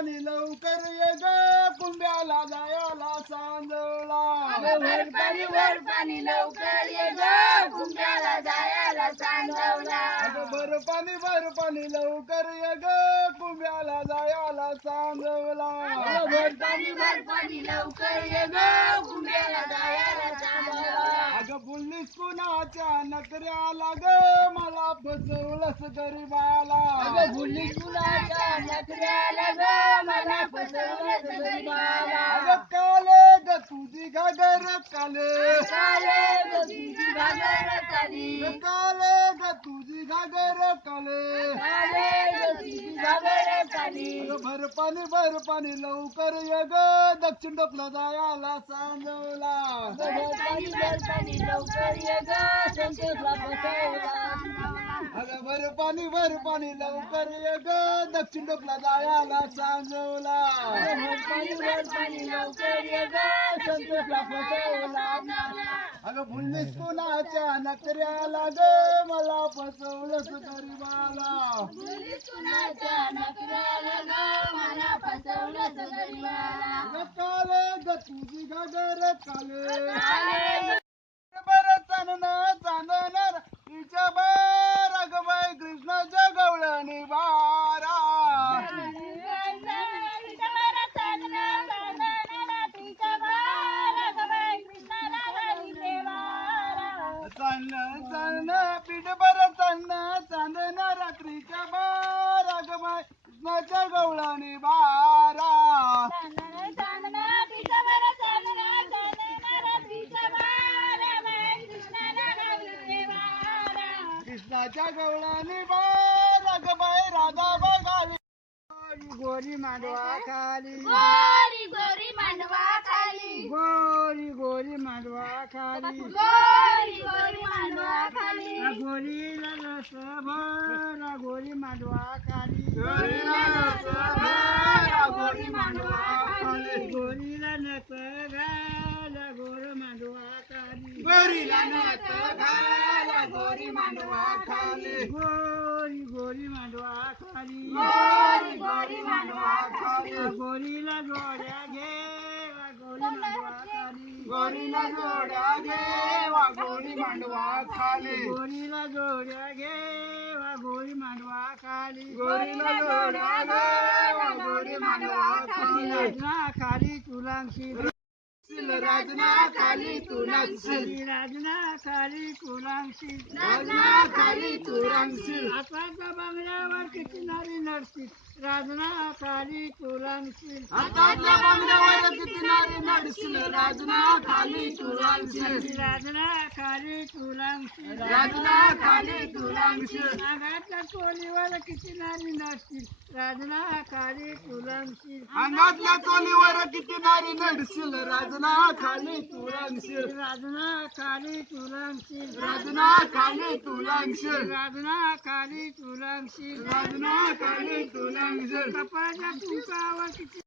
पाणी लवकर ये ग कुंड्याला जायला सांजवला वर पाणी लवकर ये ग कुंभ्याला जायला सांगवला भर पाणी लवकर ये ग कुंड्याला जायला सांजवला भर पाणी लवकर ये ग कुंभ्याला जायला सांगवला अगं बोललीस कुणाच्या नकऱ्याला ग मला फसवलंस गरीबाला भुली कुणाच्या नखऱ्याला ग मला फसवलंस गरीबाला अगं काले ग तुझी घागर काले काले ग तुझी घागर काली काले ग तुझी घागर काले काले ग तुझी घागर काली भर पाणी लवकर ये ग दक्षिण टोकला जायला सांगवला भर पाणी लवकर ये ग संतोषला फसवला अगं भर पाणी लवकर ये ग दक्षिण टोकला जायला सांगवला भर पाणी लवकर ये ग संतोषला फसवला अगं भुललीस कोणाच्या नकऱ्याला ग मला फसवलंस गरीबाला कुणाच्या नखऱ्याला ग मला फसवलंस गरीबाला अगं काले ग तुझी घागर काले काले बरं चांदणार तिच्या बार अगं बाई कृष्णाच्या गवळणी बारा चांदणं पीठ बरं चांदणं रात्रीच्या बार अगं बाई कृष्णाच्या गवळणी बारा कृष्णाच्या गवळणी बार अगं बाई राधा बघाली गोरी मांडवा खाली गोरी गोरी मांडवा खाली गोरी मांडवा खाली गोरी गोरी मांडवा खाली गोरीला रस भर गोरी मांडवा खाली गोरीला रस भर गोरी मांडवा खाली गोरीला नस घाल गोर मांडवा खाली गोरीला नस घाल गोरी मांडवा खाली गोरी मांडवा खाली गोरी गोरी मांडवा खाली गोरीला जोड्या घे गोरी मांडवा खाली गोरीला जोड्या घे गोरी मांडवा खाली गोरीला जोड्या घे गोरी मांडवा खाली गोरीला जोड्या घे गोरी मांडवा खाली राजना खाली तुलांशी राजना खाली तुलांशील राजना खाली तुलांशी राजना खाली तुलांशील आताच्या बंगल्यावर किती नारी नडतील राजना खाली तुलांशील आताच्या बंगल्यावर किती नारी नडशील राजना खाली तुलांशील राजना खाली तुलांशील राजना खाली तुलांशील अंगातल्या चोलीवर किती नारी नडतील राजना खाली तुलांशील अंगातल्या चोलीवर किती नारी नडशील राजना खाली तुलांशील राजना खाली तुलांशील राजना खाली तुलांशील राजना खाली तुलांशील राजना खाली तुलांशील कपाळच्या कुंकावर किती